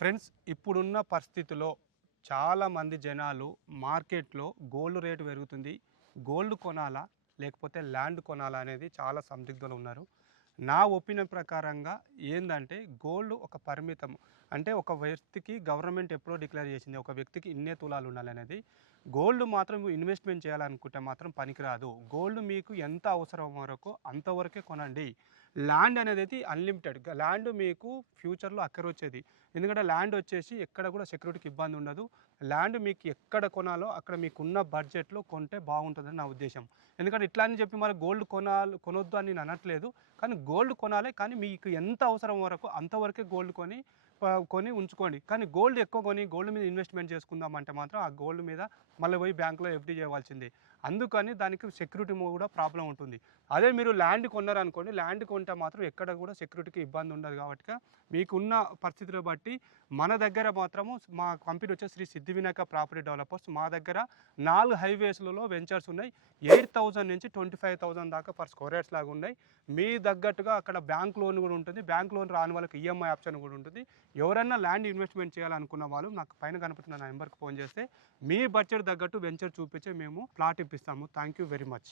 Friends, ఇప్పుడున్న పరిస్థితిలో చాలామంది జనాలు మార్కెట్లో గోల్డ్ రేటు పెరుగుతుంది. గోల్డ్ కొనాలా? లేకపోతే ల్యాండ్ కొనాలా? అనేది చాలా సందిగ్ధంలో ఉన్నారు. నా ఒపీనియన్ ప్రకారంగా ఏందంటే గోల్డ్ ఒక పరిమితం. అంటే ఒక వ్యక్తికి గవర్నమెంట్ ఎప్పుడో డిక్లేర్ చేసింది. ఒక వ్యక్తికి ఇన్నే తులాలు ఉండాలనేది. గోల్డ్ మాత్రం ఇన్వెస్ట్‌మెంట్ చేయాలనుకుంటే మాత్రం పనికిరాదు. గోల్డ్ మీకు ఎంత అవసరం వరకో అంతవరకే కొనండి. Land అనేదైతే unlimited. ల్యాండ్ మీకు ఫ్యూచర్‌లో అక్కరొచ్చేది. ఎందుకంటే ల్యాండ్ వచ్చేసి ఎక్కడ కూడా సెక్యూరిటీకి ఇబ్బంది ఉండదు. ల్యాండ్ మీకు ఎక్కడ కొనాలో అక్కడ మీకున్న బడ్జెట్‌లో కొంటే బాగుంటుందని నా ఉద్దేశం. ఎందుకంటే ఇట్లా అని చెప్పి మరి గోల్డ్ కొనొద్దు అని నేను అనట్లేదు. కానీ గోల్డ్ కొనాలి. కానీ మీకు ఎంత అవసరం వరకు అంతవరకే గోల్డ్ కొని ఉంచుకోండి. కానీ గోల్డ్ ఎక్కువ కొని గోల్డ్ మీద ఇన్వెస్ట్‌మెంట్ చేసుకుందామంటే మాత్రం ఆ గోల్డ్ మీద మళ్ళీ పోయి బ్యాంక్‌లో ఎఫ్‌డి చేయవలసిందే. అందుకని దానికి సెక్యూరిటీ కూడా ప్రాబ్లమ్ ఉంటుంది. అదే మీరు ల్యాండ్ కొన్నారనుకోండి, ల్యాండ్ కొంటే మాత్రం ఎక్కడ కూడా సెక్యూరిటీకి ఇబ్బంది ఉండదు కాబట్టి మీకున్న పరిస్థితులు బట్టి మన దగ్గర మాత్రము మా కంపెనీ వచ్చేసి శ్రీ సిద్ధి వినాయక ప్రాపర్టీ డెవలపర్స్. మా దగ్గర 4 హైవేస్‌లలో వెంచర్స్ ఉన్నాయి. 8,000 నుంచి 25,000 దాకా పర్ స్క్వేర్ యార్డ్స్ లాగా ఉన్నాయి. మీ తగ్గట్టుగా అక్కడ బ్యాంక్ లోన్ కూడా ఉంటుంది. బ్యాంక్ లోన్ రాని వాళ్ళకి ఈఎంఐ ఆప్షన్ కూడా ఉంటుంది. ఎవరైనా ల్యాండ్ ఇన్వెస్ట్‌మెంట్ చేయాలనుకున్న వాళ్ళు నాకు పైన కనిపిస్తున్న నా నెంబర్‌కి ఫోన్ చేస్తే మీ బడ్జెట్ తగ్గట్టు వెంచర్ చూపించి మేము ప్లాట్ ఇప్పిస్తాము. Thank you very much.